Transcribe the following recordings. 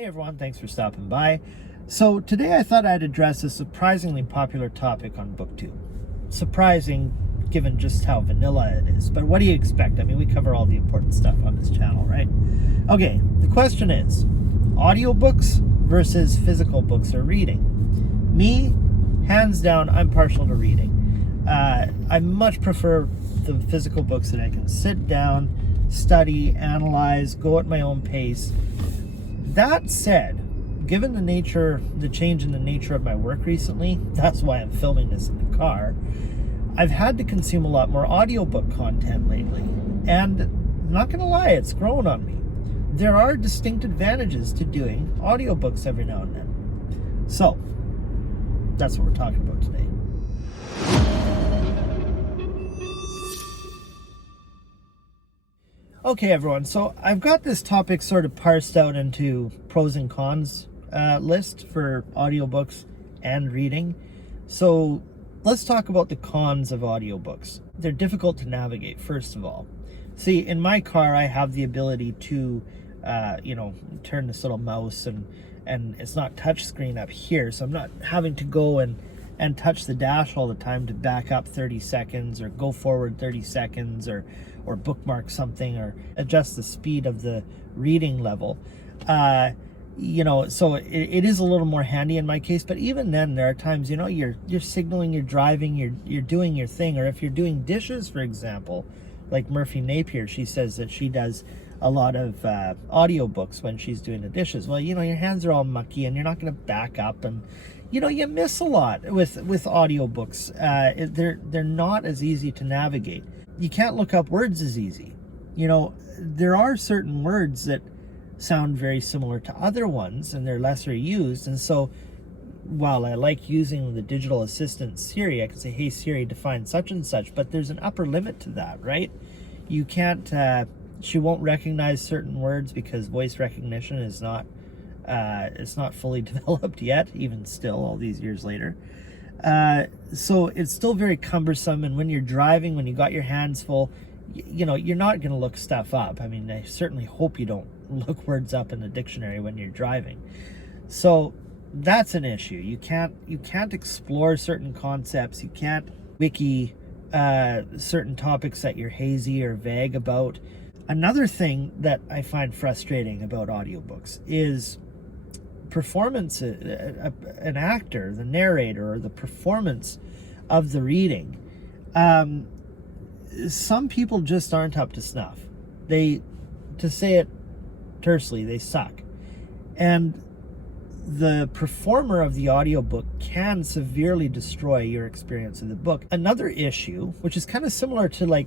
Hey everyone, thanks for stopping by. So today I thought I'd address a surprisingly popular topic on booktube. Surprising given just how vanilla it is, but what do you expect? I mean, we cover all the important stuff on this channel, right? Okay, the question is, audiobooks versus physical books or reading? Me, hands down, I'm partial to reading. I much prefer the physical books that I can sit down, study, analyze, go at my own pace. That said, given the change in the nature of my work recently, that's why I'm filming this in the car, I've had to consume a lot more audiobook content lately. And I'm not gonna lie, it's grown on me. There are distinct advantages to doing audiobooks every now and then. So, that's what we're talking about today. Okay, everyone, so I've got this topic sort of parsed out into pros and cons list for audiobooks and reading. So let's talk about the cons of audiobooks. They're difficult to navigate, first of all. See, in my car, I have the ability to, turn this little mouse and it's not touchscreen up here, so I'm not having to go and touch the dash all the time to back up 30 seconds or go forward 30 seconds or bookmark something or adjust the speed of the reading level. So it is a little more handy in my case, but even then there are times, you're signaling, you're driving, you're doing your thing, or if you're doing dishes, for example, like Murphy Napier, she says that she does a lot of audiobooks when she's doing the dishes. Well, your hands are all mucky and you're not going to back up, and you miss a lot with audiobooks. They're not as easy to navigate. You can't look up words as easy. There are certain words that sound very similar to other ones and they're lesser used, and so while I like using the digital assistant Siri, I can say, hey Siri, define such and such, but there's an upper limit to that, right? You can't she won't recognize certain words because voice recognition is not it's not fully developed yet, even still all these years later. So it's still very cumbersome, and when you're driving, when you got your hands full, you're not going to look stuff up. I mean, I certainly hope you don't look words up in the dictionary when you're driving. So that's an issue. You can't explore certain concepts. You can't wiki certain topics that you're hazy or vague about. Another thing that I find frustrating about audiobooks is performance. An actor, the narrator, or the performance of the reading. Some people just aren't up to snuff. To say it tersely, they suck. And the performer of the audiobook can severely destroy your experience of the book. Another issue, which is kind of similar to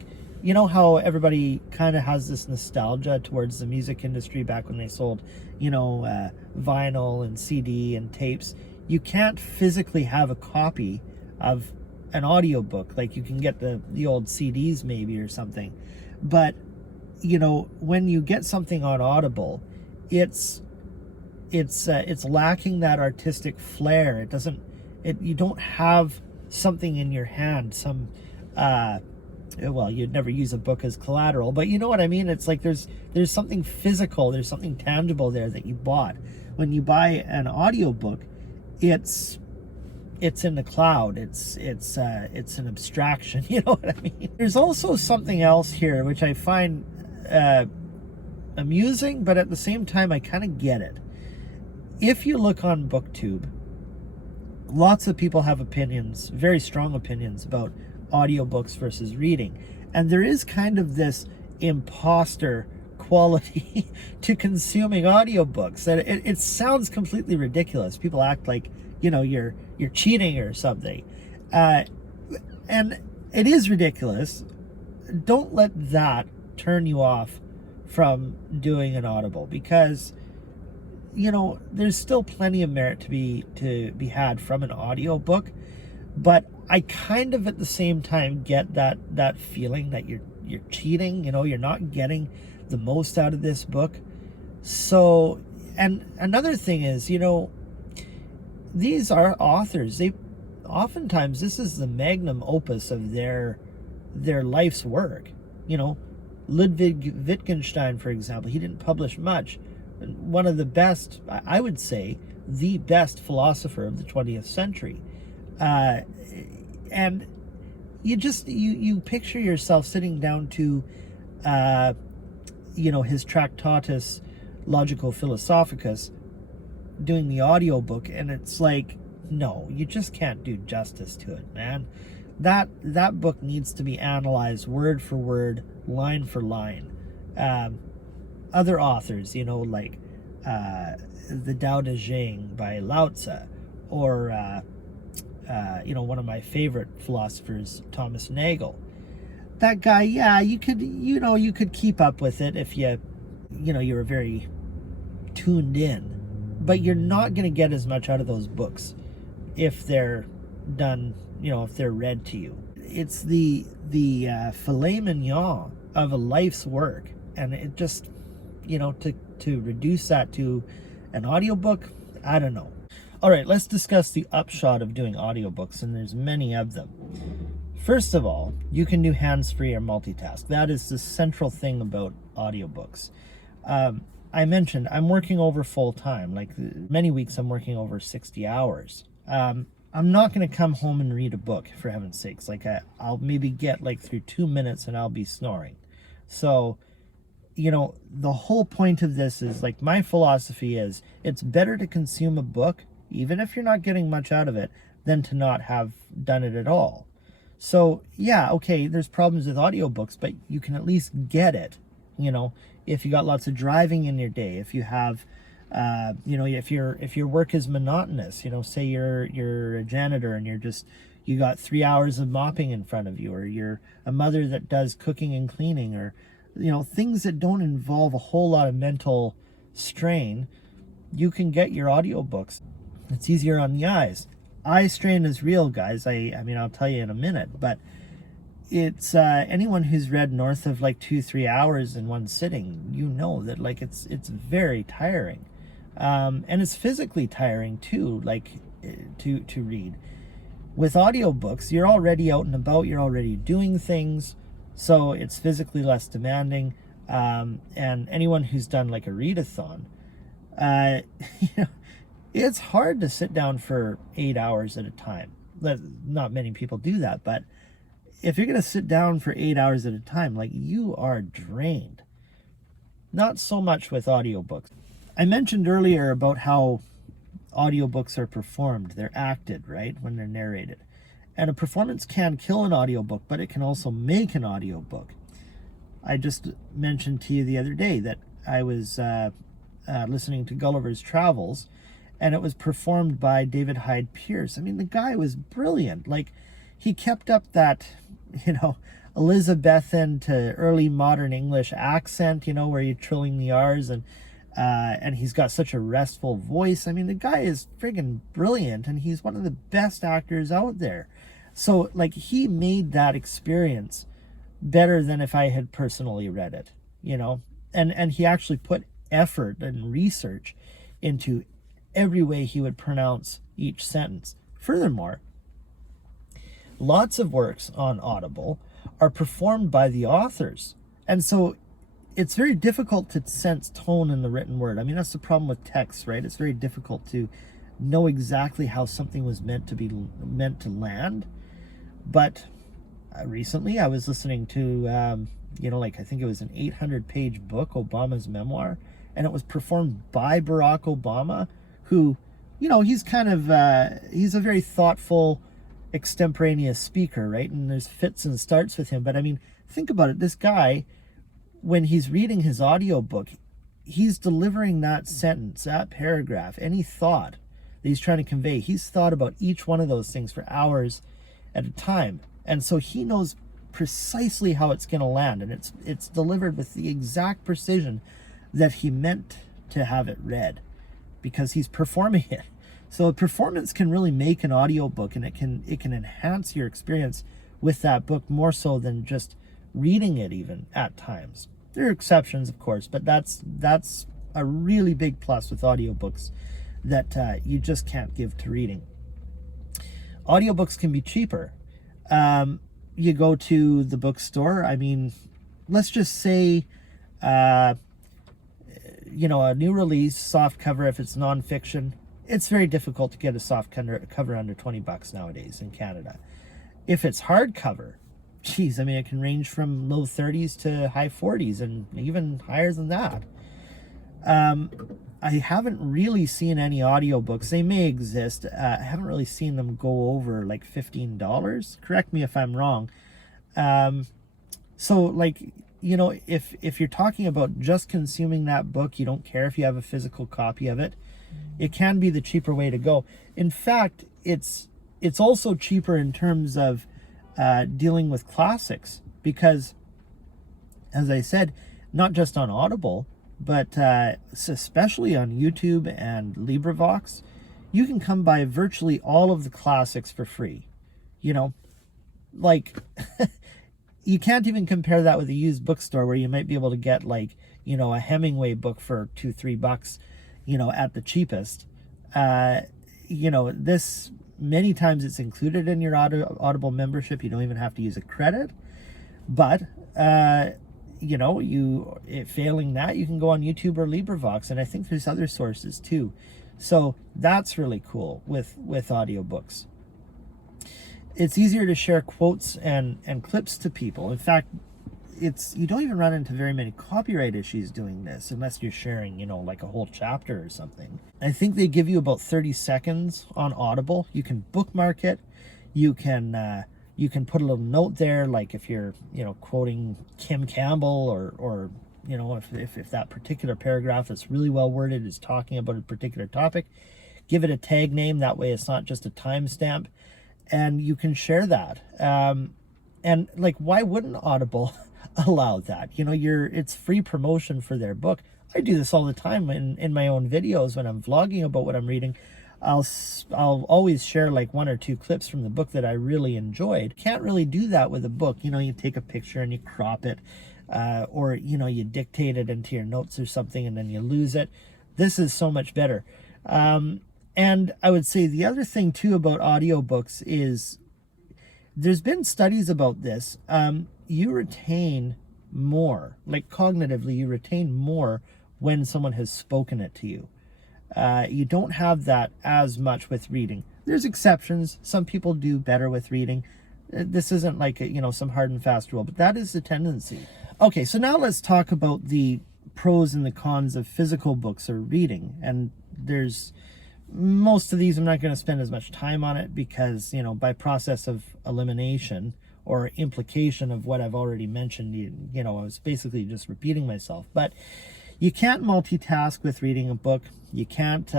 how everybody kind of has this nostalgia towards the music industry back when they sold, vinyl and CD and tapes. You can't physically have a copy of an audiobook. Like, you can get the old CDs maybe or something. But, when you get something on Audible, it's lacking that artistic flair. You don't have something in your hand, you'd never use a book as collateral, but you know what I mean? It's like there's something physical, there's something tangible there that you bought. When you buy an audiobook, it's in the cloud. It's an abstraction, you know what I mean? There's also something else here which I find amusing, but at the same time I kind of get it. If you look on booktube, lots of people have opinions, very strong opinions, about audiobooks versus reading, and there is kind of this imposter quality to consuming audiobooks that it sounds completely ridiculous. People act like you're cheating or something, and it is ridiculous. Don't let that turn you off from doing an Audible, because there's still plenty of merit to be had from an audiobook. But I kind of at the same time get that feeling that you're cheating, you're not getting the most out of this book. So, and another thing is, these are authors. Oftentimes this is the magnum opus of their life's work. Ludwig Wittgenstein, for example, he didn't publish much one of the best, I would say, the best philosopher of the 20th century. And you picture yourself sitting down to, his Tractatus Logico Philosophicus, doing the audiobook, and it's like, no, you just can't do justice to it, man. That book needs to be analyzed word for word, line for line. Other authors, like the Tao Te Ching by Lao Tzu, or one of my favorite philosophers, Thomas Nagel. That guy, yeah, you could keep up with it if you were very tuned in, but you're not going to get as much out of those books if they're done, if they're read to you. It's the filet mignon of a life's work, and it just, to reduce that to an audiobook, I don't know. All right, let's discuss the upshot of doing audiobooks, and there's many of them. First of all, you can do hands-free or multitask. That is the central thing about audiobooks. I mentioned I'm working over full-time. Like, many weeks I'm working over 60 hours. I'm not going to come home and read a book, for heaven's sakes. Like, I'll maybe get through 2 minutes and I'll be snoring. So, the whole point of this is, my philosophy is, it's better to consume a book, even if you're not getting much out of it, than to not have done it at all. So, yeah, okay, there's problems with audiobooks, but you can at least get it, if you got lots of driving in your day, if you have, if your work is monotonous, say you're a janitor and you got 3 hours of mopping in front of you, or you're a mother that does cooking and cleaning, or, things that don't involve a whole lot of mental strain, you can get your audiobooks. It's easier on the eyes. Eye strain is real, guys. I mean, I'll tell you in a minute, but it's anyone who's read north of 2-3 hours in one sitting, that it's very tiring, and it's physically tiring too, to read. With audiobooks, you're already out and about, you're already doing things, so it's physically less demanding. And anyone who's done a readathon, it's hard to sit down for 8 hours at a time. Not many people do that, but if you're going to sit down for 8 hours at a time, you are drained. Not so much with audiobooks. I mentioned earlier about how audiobooks are performed. They're acted, right, when they're narrated. And a performance can kill an audiobook, but it can also make an audiobook. I just mentioned to you the other day that I was listening to Gulliver's Travels, and it was performed by David Hyde Pierce. I mean, the guy was brilliant. He kept up that, Elizabethan to early modern English accent, where you're trilling the R's, and he's got such a restful voice. I mean, the guy is friggin' brilliant, and he's one of the best actors out there. So, he made that experience better than if I had personally read it, and he actually put effort and research into every way he would pronounce each sentence. Furthermore, lots of works on Audible are performed by the authors, and so it's very difficult to sense tone in the written word. I mean, that's the problem with text, right? It's very difficult to know exactly how something was meant to land. But recently I was listening to I think it was an 800-page book, Obama's memoir, and it was performed by Barack Obama, who, he's kind of he's a very thoughtful, extemporaneous speaker, right? And there's fits and starts with him. But I mean, think about it. This guy, when he's reading his audiobook, he's delivering that sentence, that paragraph, any thought that he's trying to convey. He's thought about each one of those things for hours at a time. And so he knows precisely how it's going to land, and it's delivered with the exact precision that he meant to have it read, because he's performing it. So a performance can really make an audiobook, and it can enhance your experience with that book more so than just reading it even at times. There are exceptions, of course, but that's a really big plus with audiobooks that you just can't give to reading. Audiobooks can be cheaper. You go to the bookstore. I mean, let's just say a new release soft cover, if it's nonfiction, it's very difficult to get a soft cover under $20 nowadays in Canada. If it's hardcover, geez, I mean, it can range from low 30s to high 40s and even higher than that. I haven't really seen any audiobooks. They may exist. I haven't really seen them go over like $15. Correct me if I'm wrong. So like, if you're talking about just consuming that book, you don't care if you have a physical copy of it, it can be the cheaper way to go. In fact, it's also cheaper in terms of dealing with classics, because, as I said, not just on Audible, but especially on YouTube and LibriVox, you can come by virtually all of the classics for free. Like you can't even compare that with a used bookstore where you might be able to get like, a Hemingway book for $2-3, at the cheapest. This, many times it's included in your Audible membership. You don't even have to use a credit, but failing that, you can go on YouTube or LibriVox, and I think there's other sources too. So that's really cool with audiobooks. It's easier to share quotes and clips to people. In fact, you don't even run into very many copyright issues doing this unless you're sharing, like a whole chapter or something. I think they give you about 30 seconds on Audible. You can bookmark it. You can put a little note there, like if you're, quoting Kim Campbell, or if that particular paragraph that's really well worded is talking about a particular topic, give it a tag name. That way it's not just a timestamp, and you can share that. And like, why wouldn't Audible allow that? It's free promotion for their book. I do this all the time in my own videos when I'm vlogging about what I'm reading. I'll always share like 1 or 2 clips from the book that I really enjoyed. Can't really do that with a book. You take a picture and you crop it, or you dictate it into your notes or something and then you lose it. This is so much better. And I would say the other thing too about audiobooks is, there's been studies about this. You retain more, like cognitively, you retain more when someone has spoken it to you. You don't have that as much with reading. There's exceptions. Some people do better with reading. This isn't like some hard and fast rule, but that is the tendency. Okay, so now let's talk about the pros and the cons of physical books or reading. And there's most of these, I'm not going to spend as much time on it because, by process of elimination or implication of what I've already mentioned, I was basically just repeating myself. But you can't multitask with reading a book. You can't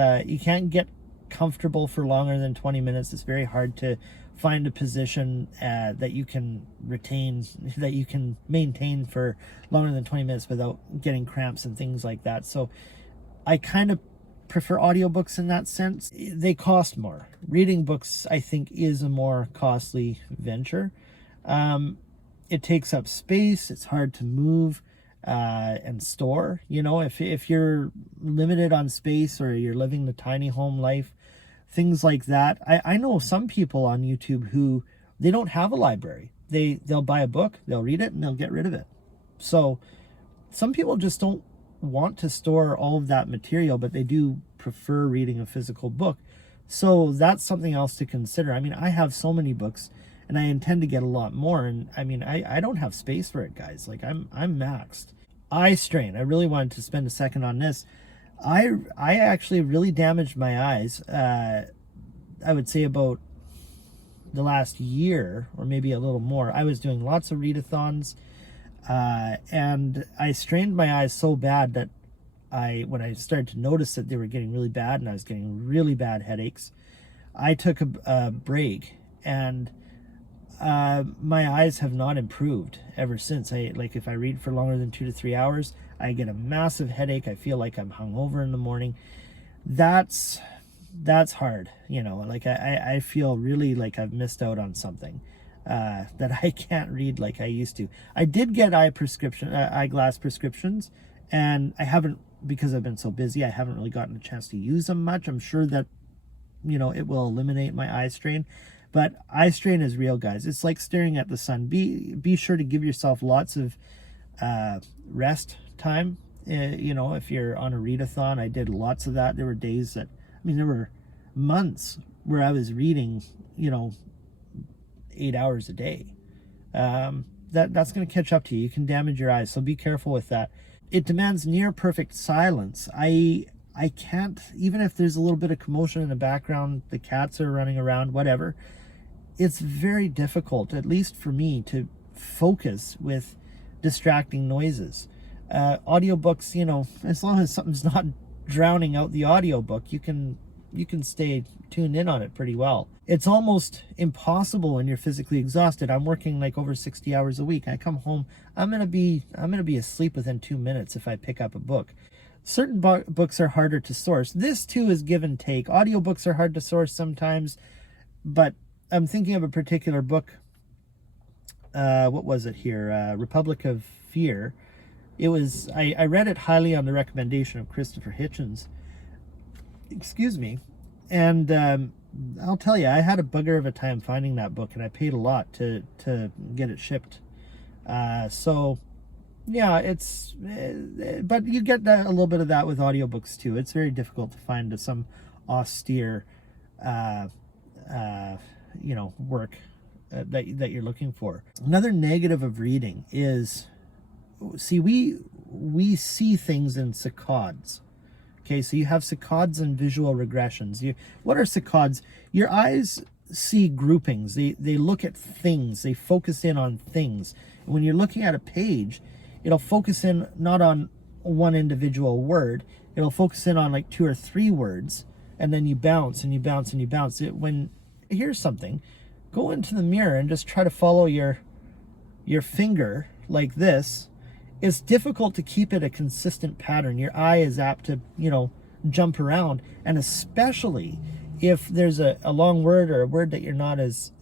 get comfortable for longer than 20 minutes. It's very hard to find a position that you can retain, that you can maintain for longer than 20 minutes without getting cramps and things like that. So I kind of prefer audiobooks in that sense. They cost more. Reading books, I think, is a more costly venture. It takes up space. It's hard to move and store. If you're limited on space, or you're living the tiny home life, things like that. I know some people on YouTube who, they don't have a library. They'll buy a book, they'll read it, and they'll get rid of it. So some people just don't want to store all of that material, but they do prefer reading a physical book. So that's something else to consider. I mean, I have so many books and I intend to get a lot more, and I mean, I don't have space for it, guys. Like, I'm maxed. Eye strain. I really wanted to spend a second on this. I actually really damaged my eyes. I would say about the last year, or maybe a little more. I was doing lots of readathons, and I strained my eyes so bad that when I started to notice that they were getting really bad and I was getting really bad headaches, I took a break, and my eyes have not improved ever since. If I read for longer than 2 to 3 hours, I get a massive headache. I feel like I'm hungover in the morning. That's hard. I feel really like I've missed out on something, that I can't read like I used to. I did get eyeglass prescriptions, and I haven't, because I've been so busy, I haven't really gotten a chance to use them much. I'm sure that, it will eliminate my eye strain. But eye strain is real, guys. It's like staring at the sun. Be sure to give yourself lots of rest time. if you're on a readathon, I did lots of that. There were days that, there were months where I was reading, 8 hours a day. That's going to catch up to you. You can damage your eyes, so be careful with that. It demands near perfect silence. I can't, even if there's a little bit of commotion in the background, the cats are running around, whatever, it's very difficult, at least for me, to focus with distracting noises. Audiobooks, as long as something's not drowning out the audiobook, you can stay tuned in on it pretty well. It's almost impossible when you're physically exhausted. I'm working like over 60 hours a week. I come home, I'm gonna be asleep within 2 minutes if I pick up a book. Certain books are harder to source. This too is give and take. Audiobooks are hard to source sometimes, but I'm thinking of a particular book. What was it here? Republic of Fear. It was, I read it highly on the recommendation of Christopher Hitchens. Excuse me. And I'll tell you, I had a bugger of a time finding that book, and I paid a lot to get it shipped. So yeah, it's, but you get a little bit of that with audiobooks too. It's very difficult to find some austere, work that you're looking for. Another negative of reading is, we see things in saccades. Okay, so you have saccades and visual regressions. What are saccades? Your eyes see groupings. They look at things. They focus in on things. When you're looking at a page, it'll focus in not on one individual word. It'll focus in on like 2 or 3 words, and then you bounce and you bounce and you bounce. Here's something. Go into the mirror and just try to follow your finger like this. It's difficult to keep it a consistent pattern. Your eye is apt to, jump around, and especially if there's a long word or a word that you're not as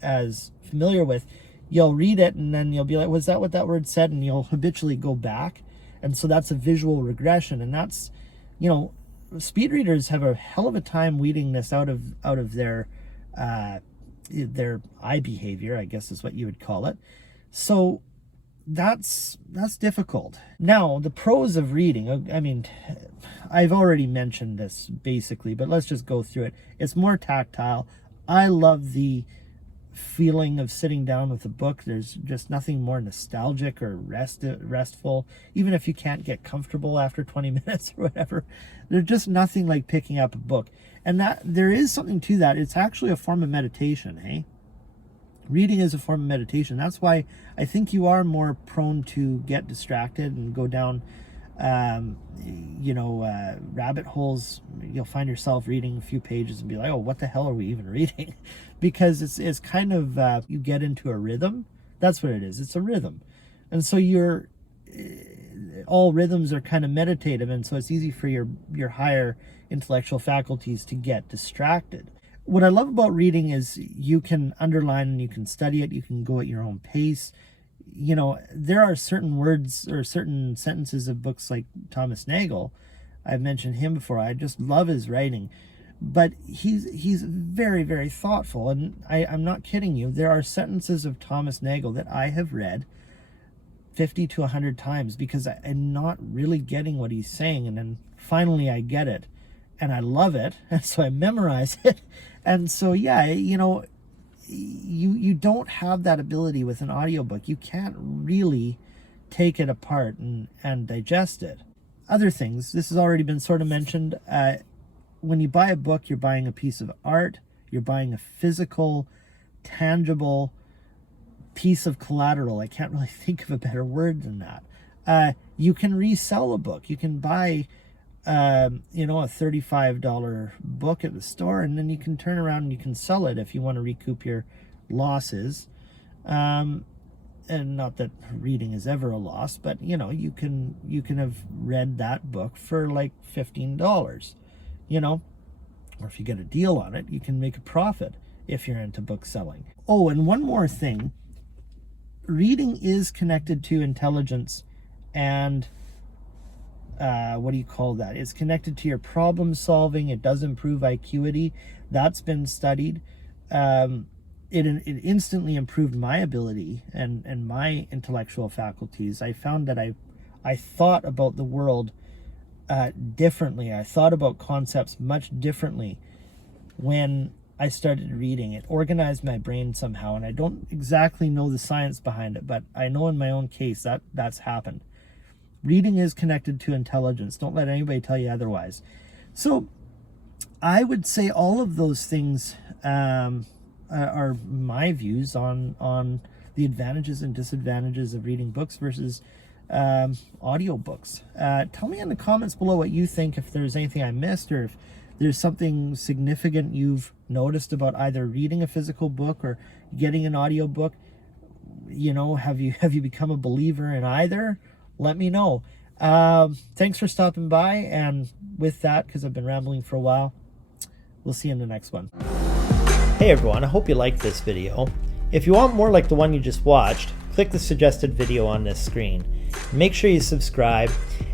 familiar with, you'll read it and then you'll be like, was that what that word said? And you'll habitually go back. And so that's a visual regression. And that's, speed readers have a hell of a time weeding this out of their eye behavior, I guess is what you would call it. So that's difficult. Now, the pros of reading, I've already mentioned this basically, but let's just go through it. It's more tactile. I love the feeling of sitting down with a book. There's just nothing more nostalgic or restful, even if you can't get comfortable after 20 minutes or whatever. There's just nothing like picking up a book. And that there is something to that. It's actually a form of meditation, hey? Reading is a form of meditation. That's why I think you are more prone to get distracted and go down rabbit holes. You'll find yourself reading a few pages and be like, oh, what the hell are we even reading? Because it's kind of, you get into a rhythm. That's what it is. It's a rhythm. And so all rhythms are kind of meditative, and so it's easy for your higher intellectual faculties to get distracted. What I love about reading is you can underline and you can study it. You can go at your own pace. There are certain words or certain sentences of books like Thomas Nagel. I've mentioned him before. I just love his writing. But he's very, very thoughtful. And I'm not kidding you. There are sentences of Thomas Nagel that I have read 50 to 100 times because I'm not really getting what he's saying. And then finally I get it. And I love it. And so I memorize it. And so, yeah, you don't have that ability with an audiobook. You can't really take it apart and digest it. Other things, this has already been sort of mentioned. When you buy a book, you're buying a piece of art. You're buying a physical, tangible piece of collateral. I can't really think of a better word than that. You can resell a book. You can buy a $35 book at the store, and then you can turn around and you can sell it if you want to recoup your losses. And not that reading is ever a loss, but you can have read that book for like $15, or if you get a deal on it, you can make a profit if you're into book selling. Oh, and one more thing, reading is connected to intelligence and it's connected to your problem solving. It does improve IQity. That's been studied. It instantly improved my ability and my intellectual faculties. I found that I thought about the world differently. I thought about concepts much differently when I started reading. It organized my brain somehow, and I don't exactly know the science behind it, but I know in my own case that that's happened. Reading is connected to intelligence. Don't let anybody tell you otherwise. So I would say all of those things are my views on the advantages and disadvantages of reading books versus audiobooks. Tell me in the comments below what you think, if there's anything I missed, or if there's something significant you've noticed about either reading a physical book or getting an audiobook. You know, have you become a believer in either? Let me know. Thanks for stopping by, and with that, because I've been rambling for a while, we'll see you in the next one. Hey everyone, I hope you liked this video. If you want more like the one you just watched, click the suggested video on this screen. Make sure you subscribe,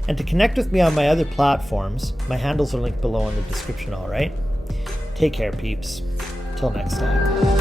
and to connect with me on my other platforms, my handles are linked below in the description, alright? Take care, peeps. Till next time.